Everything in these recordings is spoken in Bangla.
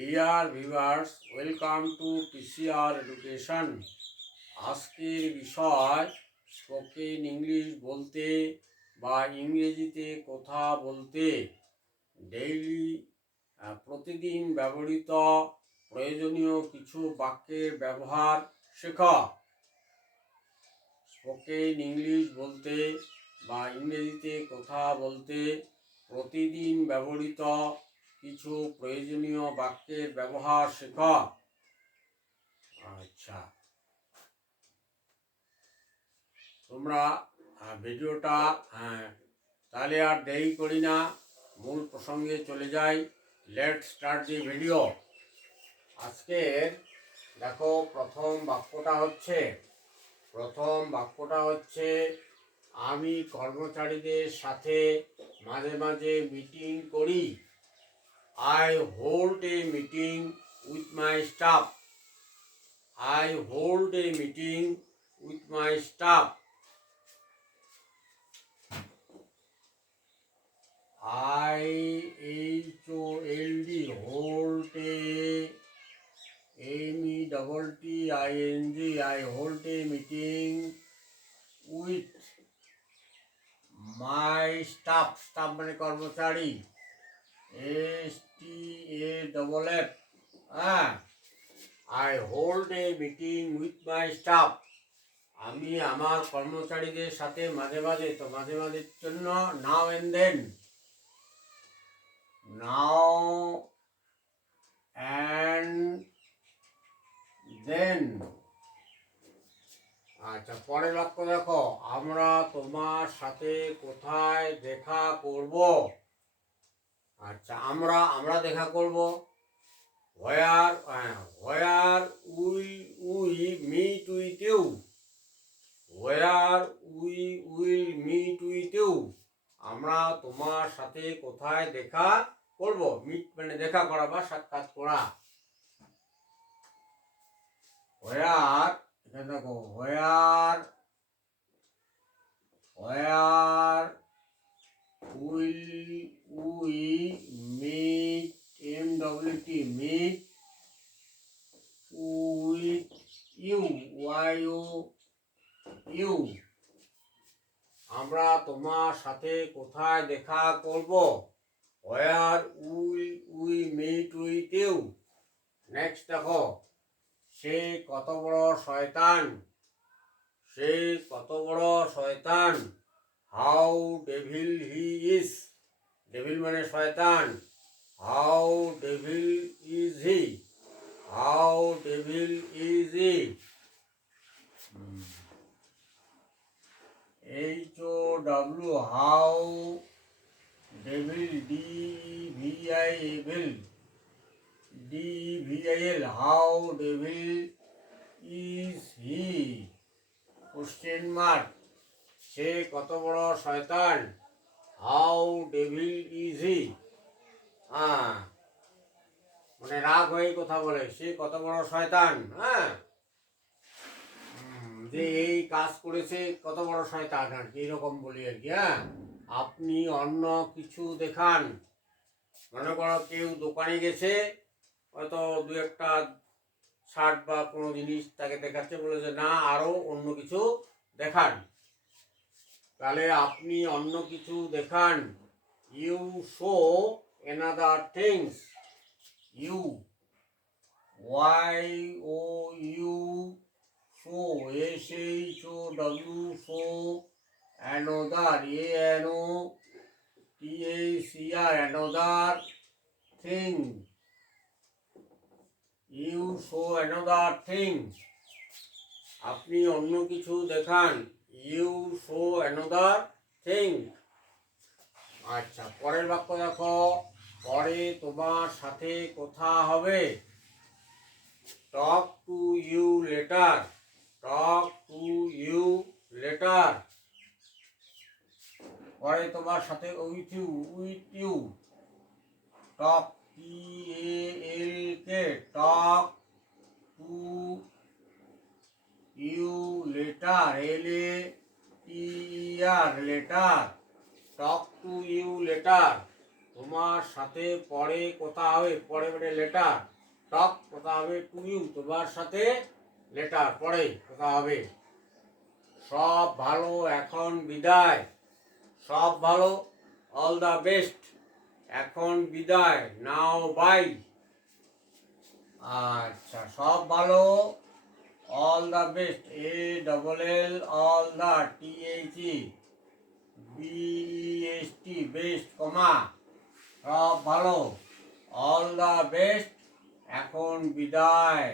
Dear viewers welcome to PCR education. আজকের বিষয়, স্পোকেন ইংলিশ বলতে বা ইংরেজিতে কথা বলতে। ডেইলি প্রতিদিন ব্যবহৃত প্রয়োজনীয় কিছু বাক্যের ব্যবহার শেখা। স্পোকেন ইংলিশ বলতে বা ইংরেজিতে কথা বলতে প্রতিদিন ব্যবহৃত কিছু প্রয়োজনীয় বাক্যের ব্যবহার শেখা। আচ্ছা। তোমরা ভিডিওটা তাহলে আর দেরি করি না। মূল প্রসঙ্গে চলে যাই। লেট স্টার্ট দি ভিডিও আজকের দেখো, প্রথম বাক্যটা হচ্ছে, প্রথম বাক্যটা হচ্ছে, আমি কর্মচারীদের সাথে মাঝে মাঝে মিটিং করি। I hold a meeting with my staff. I hold a meeting with my staff. I H O L D hold a M E double T I N G I hold a meeting with my staff staff মানে কর্মচারী S T A double F হ্যাঁ I hold a meeting with my staff আমি আমার কর্মচারীদের সাথে মাঝে মাঝে, তো মাঝে মাঝে জন্য নাও and then now and then আচ্ছা পরের বাক্য দেখো। আমরা তোমার সাথে কোথায় দেখা করব আচ্ছা আমরা আমরা দেখা করব। Where where we we meet you where, we will meet with you আমরা তোমার সাথে কোথায় দেখা করব? মিট মানে দেখা করা বা সাক্ষাৎ করা। হোয়ার, এখানে দেখো, where where will MWT meet with you why you you আমরা তোমার সাথে কোথায় দেখা করব? Where will we meet with you? Next দেখো, সে কত বড় শয়তান? সে কত বড় শয়তান? How devil he is devil মানে শয়তান। How devil is he how devil is he H O W how devil D V I evil D V I L how devil is he question mark সে কত বড় শয়তান হাউ ডেভিল ইজ হি হ্যাঁ মানে কথা বলে, সে কত বড় শয়তান হ্যাঁ? যে এই কাজ করেছে কত বড় শয়তান, আর কি এরকম বলি আর কি হ্যাঁ? আপনি অন্য কিছু দেখান। মনে করো কেউ দোকানে গেছে, হয়তো দু একটা শার্ট বা কোনো জিনিস তাকে দেখাচ্ছে বলে যে না আরও অন্য কিছু দেখান। তাহলে আপনি অন্য কিছু দেখান। You show another things you Y O U show S H O W show another A N O T H C R another thing you show another thing আপনি অন্য কিছু দেখান ইউ শো অ্যানোদার থিং আচ্ছা পরের বাক্য দেখো পরে তোমার সাথে কথা হবে talk to you later talk to you later পরে তোমার সাথে with you with you talk T A L K talk to you later L A R later talk to you later তোমার সাথে পরে কথা হবে, পরে মানে লেটার টক, কথা হবে টু ইউ তোমার সাথে লেটার, পরে কথা হবে। সব ভালো, এখন বিদায়। সব ভালো অল দ্য বেস্ট এখন বিদায় নাও বাই আচ্ছা সব ভালো all the best A double L all the T H E BST best comma সব ভালো অল দ্য বেস্ট এখন বিদায়।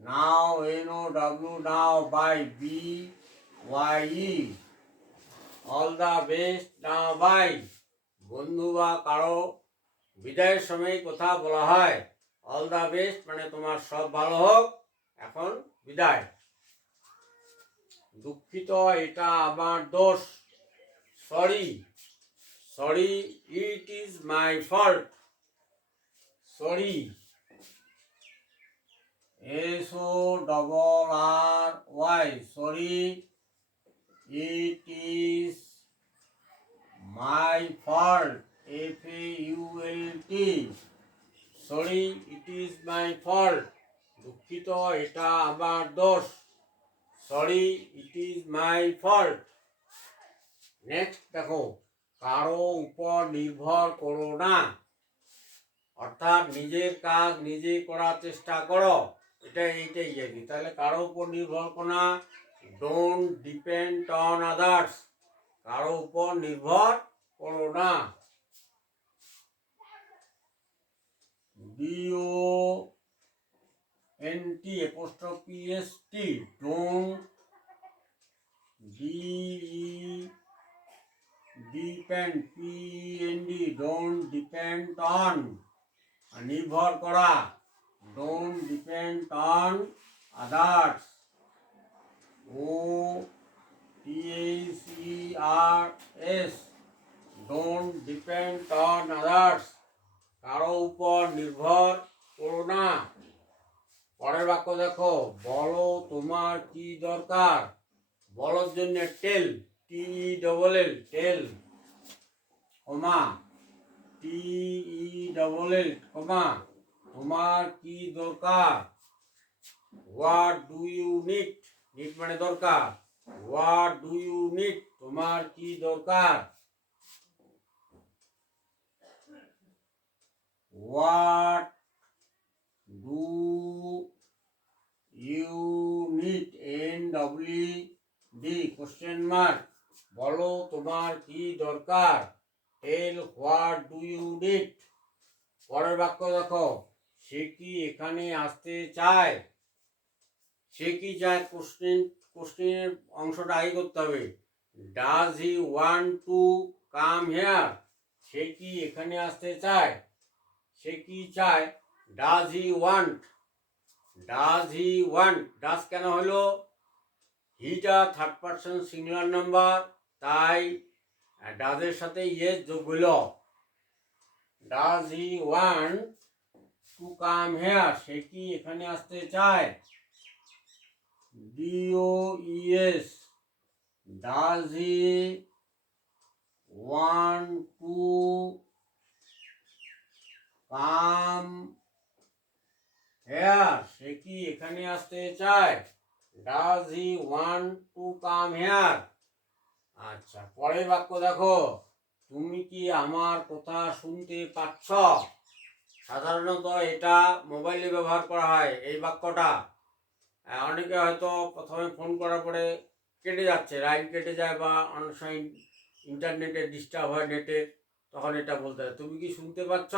Now N O W now bye B Y E all the best now bye বন্ধু বা কারও বিদায়ের সময় কথা বলা হয়। অল দ্য বেস্ট মানে তোমার সব ভালো হোক। এখন বিদায়। দুঃখিত, এটা আমার দোষ। Sorry sorry it is my fault sorry S O double R Y sorry it is my fault F A U L T sorry it is my fault দুঃখিত, এটা আমার দোষ sorry it is my fault next দেখো, কারও উপর নির্ভর করো না। অর্থাৎ নিজের কাজ নিজে করার চেষ্টা করো। এটা এইটাই আর কি। তাহলে কারও উপর নির্ভর করা ডোন্ট ডিপেন্ড অন আদার্স কারও উপর নির্ভর করো না। D O N T apostrophe S T don't D depend P N D don't depend on নির্ভর করা। Don't depend on others O T H E R S don't depend on others কারও উপর নির্ভর করো না। পরের বাক্য দেখো, বলো তোমার কি দরকার? বলার জন্য tell T double L tell comma T E double L comma তোমার কি দরকার? What do you need need মানে দরকার। হোয়াট ডু ইউ নিড তোমার কি দরকার? What do you need N W D question mark বলো তোমার কি দরকার? Tell what do you need পরের বাক্য দেখো। সে কি এখানে আসতে চায়? সে কি চায় কোশ্চেন, কোশ্চেনের অংশটা আগে করতে হবে। Does he want to come here সে কি এখানে আসতে চায়? সে কি চায়? Does he want does he want does কেন হলো? হিটা থার্ড পার্সন সিঙ্গুলার নাম্বার তাই ডাজের সাথে ইয়ে যোগ হইল does he want to come here, সে কি এখানে আসতে চায়? D O E S does he want to come here, সে কি এখানে আসতে চায়? Does he want to come here. আচ্ছা পরের বাক্য দেখো। তুমি কি আমার কথা শুনতে পাচ্ছ? সাধারণত এটা মোবাইলে ব্যবহার করা হয়, এই বাক্যটা। অনেকে হয়তো প্রথমে ফোন করার পরে কেটে যাচ্ছে লাইন কেটে যায় বা অনেক সময় ইন্টারনেটে ডিস্টার্ব হয় নেটের তখন এটা বলতে হয়। তুমি কি শুনতে পাচ্ছ?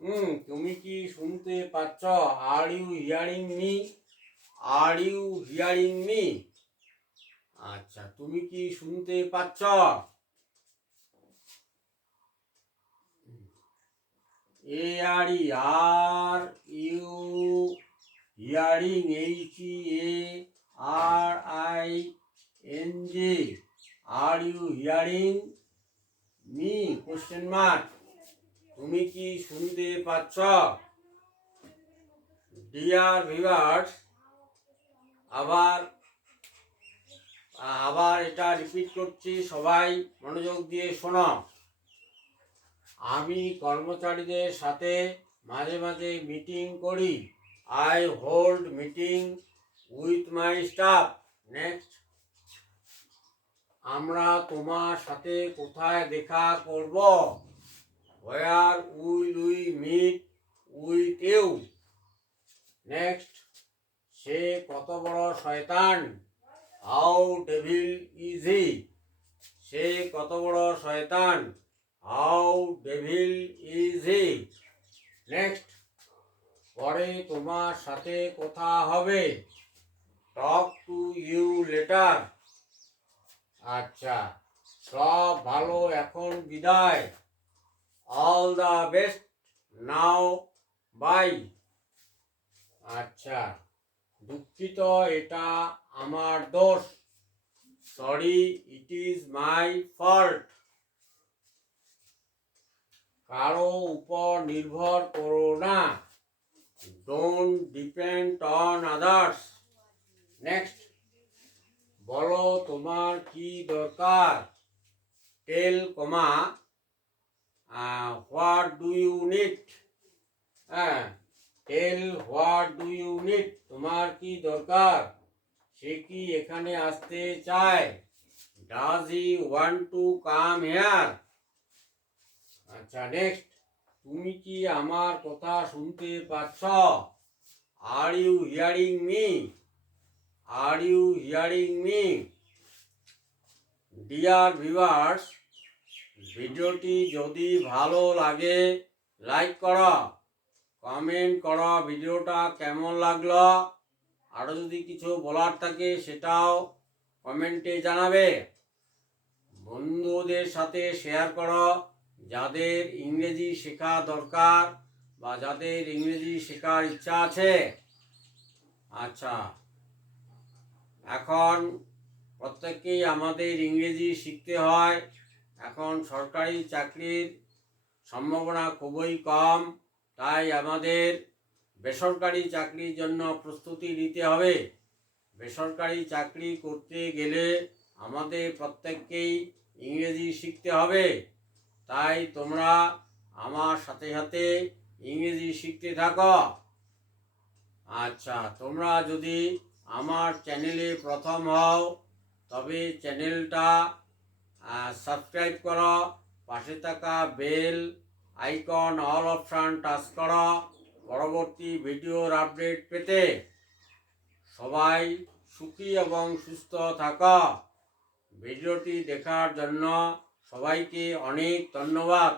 হুম, তুমি কি শুনতে পাচ্ছ? Are you hearing me are you hearing me আচ্ছা তুমি কি শুনতে পাচ্ছ? A R E are you hearing H E A R I N G are you hearing me question mark তুমি কি শুনতে পাচ্ছ? ডিয়ার ভিভার্স আবার আবার এটা রিপিট করছি, সবাই মনোযোগ দিয়ে শোনো। আমি কর্মচারীদের সাথে মাঝে মাঝে মিটিং করি। I hold meeting with my staff next আমরা তোমার সাথে কোথায় দেখা করব? Where will we meet with you next সে কত বড় শয়তান? হাউ ডেভিল ইজ সে কত বড় শয়তান? How devil is he next পরে তোমার সাথে কথা হবে। টক টু ইউ লেটার আচ্ছা সব ভালো, এখন বিদায়। All the best now bye আচ্ছা দুঃখিত, এটা আমার দোষ। Sorry it is my fault কারও উপর নির্ভর করো না। Don't depend on others next বলো তোমার কি দরকার? Tell comma what do you need হ্যাঁ tell what do you need তোমার কি দরকার? সে কি এখানে আসতে চায়? Does he want to come here আচ্ছা নেক্সট তুমি কি আমার কথা শুনতে পাচ্ছ? Are you hearing me are you hearing me dear viewers ভিডিওটি যদি ভালো লাগে লাইক করো কমেন্ট করো, ভিডিওটা কেমন লাগল? আরও যদি কিছু বলার থাকে, সেটাও কমেন্টে জানাবে। বন্ধুদের সাথে শেয়ার করো। যাদের ইংরেজি শেখা দরকার বা যাদের ইংরেজি শেখার ইচ্ছা আছে আচ্ছা এখন প্রত্যেককেই আমাদের ইংরেজি শিখতে হয়। এখন সরকারি চাকরির সম্ভাবনা খুবই কম, তাই আমাদের বেসরকারি চাকরির জন্য প্রস্তুতি নিতে হবে। বেসরকারি চাকরি করতে গেলে আমাদের প্রত্যেককেই ইংরেজি শিখতে হবে। তাই তোমরা আমার সাথে সাথে ইংরেজি শিখতে থাকো। আচ্ছা তোমরা যদি আমার চ্যানেলে প্রথম হও, তবে চ্যানেলটা সাবস্ক্রাইব করো, পাশে থাকা bell icon all option touch করো, পরবর্তী ভিডিওর আপডেট পেতে। সবাই সুখী এবং সুস্থ থাকো। ভিডিওটি দেখার জন্য সবাইকে অনেক ধন্যবাদ।